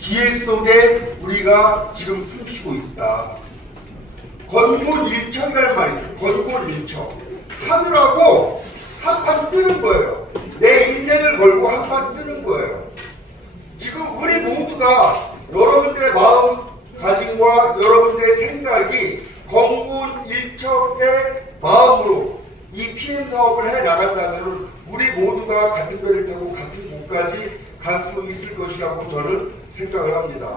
기회 속에 우리가 지금 숨쉬고 있다. 건곤일척이라는 말이 있어요. 건곤일척. 하늘하고 한판 뜨는 거예요. 내 인생을 걸고 한판 뜨는 거예요. 지금 우리 모두가 여러분들의 마음가짐과 여러분들의 생각이 건곤일척의 마음으로 이 PM 사업을 해 나간다면 우리 모두가 같은 배를 타고 같은 곳까지 갈 수 있을 것이라고 저는 생각을 합니다.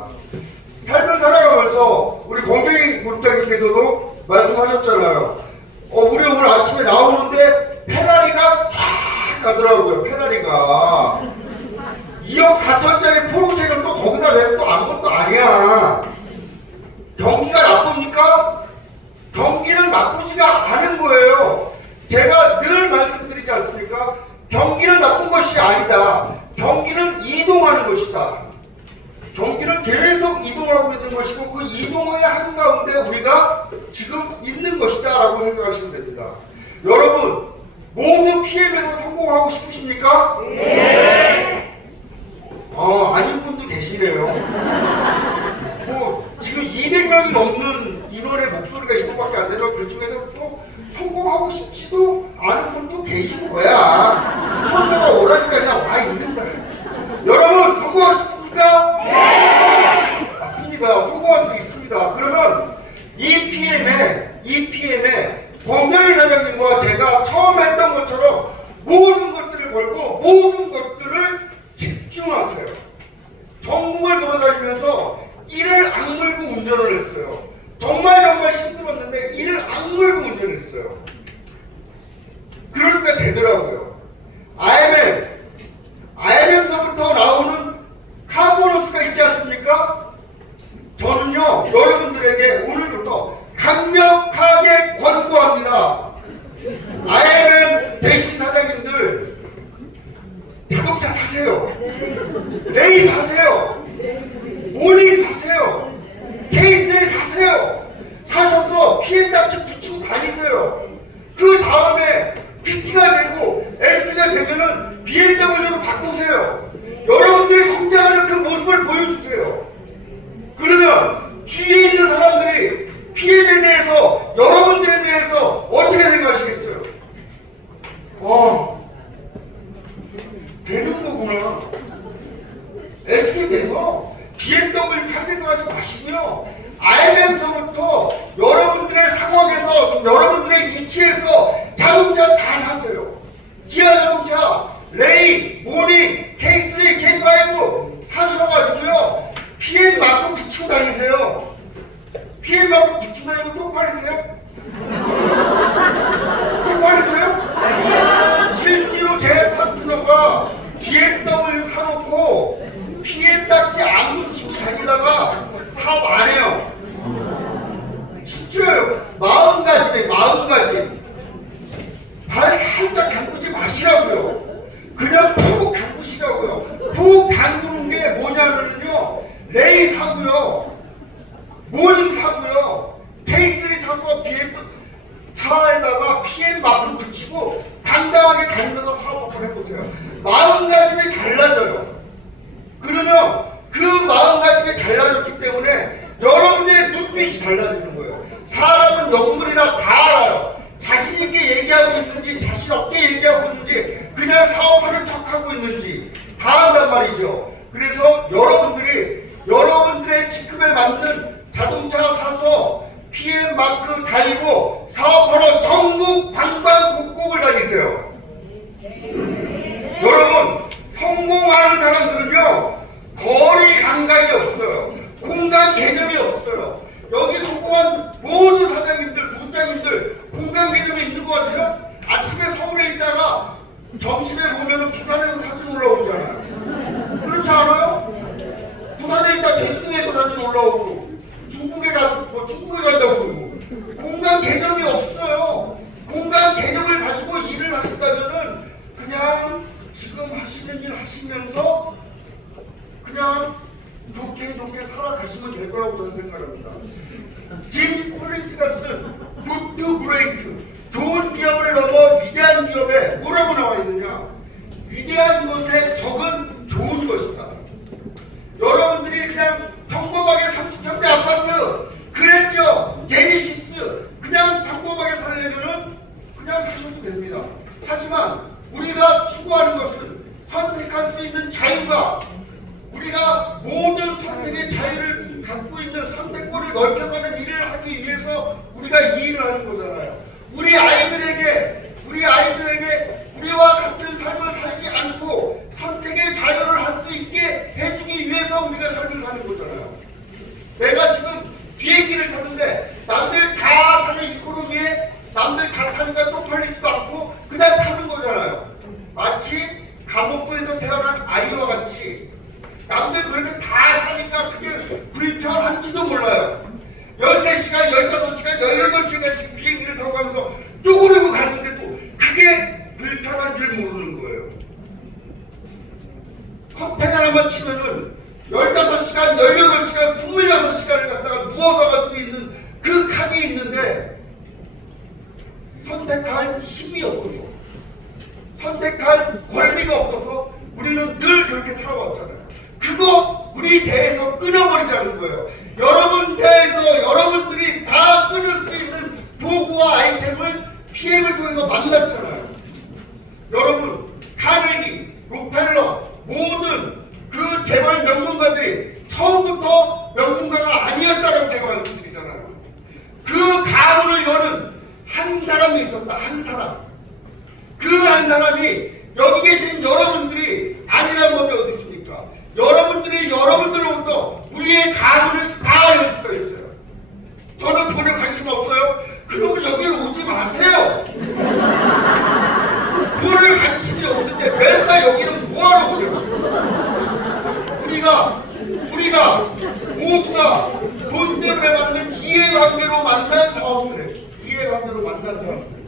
삶을 살아가면서 우리 공동희 국장님께서도 말씀하셨잖아요. 어, 우리 오늘 아침에 나오는데 페라리가 쫙 가더라고요. 페라리가. 2억 4천짜리 포르쉐를 또 거기다 내면 또 아무것도 아니야. 경기가 나쁩니까? 경기는 나쁘지가 않은 거예요. 제가 늘 말씀드리지 않습니까? 경기는 나쁜 것이 아니다. 경기는 이동하는 것이다. 경기는 계속 이동하고 있는 것이고 그 이동의 한가운데 우리가 지금 있는 것이다 라고 생각하시면 됩니다. 여러분 모두 PM에서 성공하고 싶으십니까? 아, 아닌 분도 계시네요. 뭐, 지금 200명이 넘는 인원의 목소리가 이거밖에 안 되면 그 중에서 또 성공하고 싶지도 않은 분도 계신 거야. 스폰서가 오라니까 그냥 와 있는 거야. 여러분, 성공하고 싶습니까? 네! 맞습니다. 성공할 수 있습니다. 그러면 이 PM에, 이 PM에 범명희 사장님과 제가 처음 했던 것처럼 모든 것들을 걸고 모든 것들을 집중하세요. 전국을 돌아다니면서 이를 악물고 운전을 했어요. 정말 정말 힘들었는데 이를 악물고 운전했어요. 그러니까 되더라고요. IMM, IMM서부터 나오는 카보너스가 있지 않습니까? 저는요, 여러분들에게 오늘부터 강력하게 권고합니다. IMM 대신 사장님들, 자동차 사세요. 레이 사세요. 모닝 사세요. 케이스를 사세요. 사셔서 피해딱지 붙이고 다니세요. 그 다음에 PT가 되고 SP가 되면은 BMW로 바꾸세요. 여러분들이 성장하는 그 모습을 보여주세요. 그러면 주위에 있는 사람들이 PM에 대해서 여러분들에 대해서 어떻게 생각하시겠어요? 와, 되는 거구나. SP 돼서 BMW 사기도 하지 마시고요. IMM서부터 여러분들의 상황에서 여러분들의 위치에서 자동차 다 사세요. 기아 자동차, 레이, 모닝, K3, K5 사셔가지고요. PM 마크 붙이고 다니세요. 마크 붙이고 다니고 쪽팔리세요? 쪽팔리세요? 실제로 제 파트너가 BMW 사놓고 피해 딱지 안 붙이고 다니다가 사업 안 해요. 진짜요. 마음가짐에 마음가짐. 발 살짝 담그지 마시라고요. 그냥 푹 담그시라고요. 푹 담그는 게 뭐냐면요. 레이 사고요. 모닝 사고요. 케이스를 사서 비행 차에다가 PM 마크 붙이고 당당하게 다니면서 사업 한번 해보세요. 마음가짐이 달라져요. 그러면 그 마음가짐이 달라졌기 때문에 여러분의 눈빛이 달라지는 거예요. 사람은 영물이라 다 알아요. 자신 있게 얘기하고 있는지 자신 없게 얘기하고 있는지 그냥 사업하는 척하고 있는지 다 안단 말이죠. 그래서 여러분들이 여러분들의 직급에 맞는 자동차 사서 PM 마크 달고 사업하러 전국 방방곡곡을 다니세요. 여러분 성공하는 사람들은요 거리 감각이 없어요. 공간 개념이 없어요. 여기 성공한 모든 사장님들 부장님들 공간 개념이 있는 것 같아요? 아침에 서울에 있다가 점심에 보면은 부산에서 사진 올라오잖아요. 그렇지 않아요? 부산에 있다 제주도에서 사진 올라오고 중국에 가, 뭐 중국에 간다고 그러고. 공간 개념이 없어요. 공간 개념을 가지고 일을 하신다면은 그냥 지금 하시는 일 하시면서 그냥 좋게 좋게 살아가시면 될 거라고 저는 생각합니다. 짐 콜린스가 쓴 굿투 브레이크 좋은 기업을 넘어 위대한 기업에 뭐라고 나와 있느냐? 위대한 것의 적은 좋은 것이다. 여러분들이 그냥 선택의 자유를 갖고 있는 선택권을 넓혀가는 일을 하기 위해서 우리가 이 일을 하는 거잖아요. 우리 아이들에게 우리 아이들에게 우리와 같은 삶을 살지 않고 선택의 자유를 할 수 있게 해주기 위해서 우리가 삶을 사는 거잖아요. 내가 지금 비행기를 탔는데 남들 다 타는 이코노미에 남들 다 타니까 쪽팔리지도 않고 그냥 타는 거잖아요. 마치 감옥부에서 태어난 아이와 같이 남들 그렇게 다 사니까 그게 불편한지도 몰라요. 13시간, 15시간, 18시간씩 비행기를 타고 가면서 쪼그리고 가는데도 그게 불편한 줄 모르는 거예요. 커피 하나만 치면은 15시간, 18시간, 26시간을 갖다가 누워서 갈 수 있는 그 칸이 있는데 선택할 힘이 없어서 선택할 권리가 없어서 우리는 늘 그렇게 살아왔잖아요. 그거 우리 대에서 끊어버리자는 거예요. 여러분 대에서 여러분들이 다 끊을 수 있는 도구와 아이템을 PM을 통해서 만났잖아요. 여러분 카네기, 록펠러 모든 그 재벌 명문가들이 처음부터 명문가가 아니었다고 제가 말씀드리잖아요. 그 가문을 여는 한 사람이 있었다. 한 사람. 그 한 사람이 여기 계신 여러분들이 아니란 법이 어디 있습니까? 여러분들이 여러분들로부터 우리의 가문을 다열 수가 있어요. 저는 돈에 관심 없어요. 그러면 여기 오지 마세요. 돈에 관심이 없는데 맨날 여기는 뭐하러 오냐고. 우리가 우리가 모두가 돈 때문에 만든 이해관계로 만난 사람들 이해관계로 만난 사람들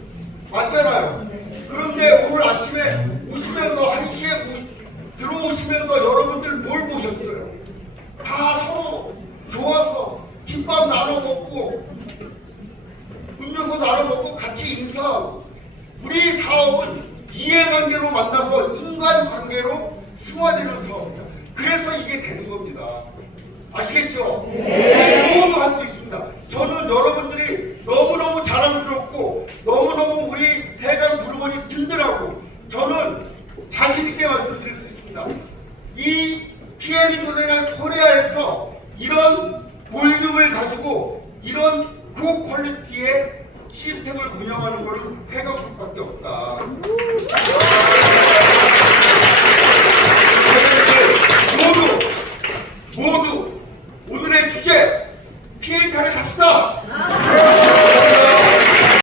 맞잖아요. 그런데 오늘 아침에 오시면서 한 시에 오- 들어오시면서 여러분들 뭘 보셨어요? 다 서로 좋아서 김밥 나눠 먹고 음료수 나눠 먹고 같이 인사하고 우리 사업은 이해관계로 만나서 인간관계로 승화되는 사업이다. 그래서 이게 되는 겁니다. 아시겠죠? 모두 할수 있습니다. 저는 여러분들이 너무너무 자랑스럽고 너무너무 우리 해당 부르번이 든든하고 저는 자신 있게 말씀드릴 수 있습니다. 이 PM 인터내셔널 코리아에서 이런 볼륨을 가지고 이런 고퀄리티의 시스템을 운영하는 없다. 오늘의 주제 PA카를 갑시다.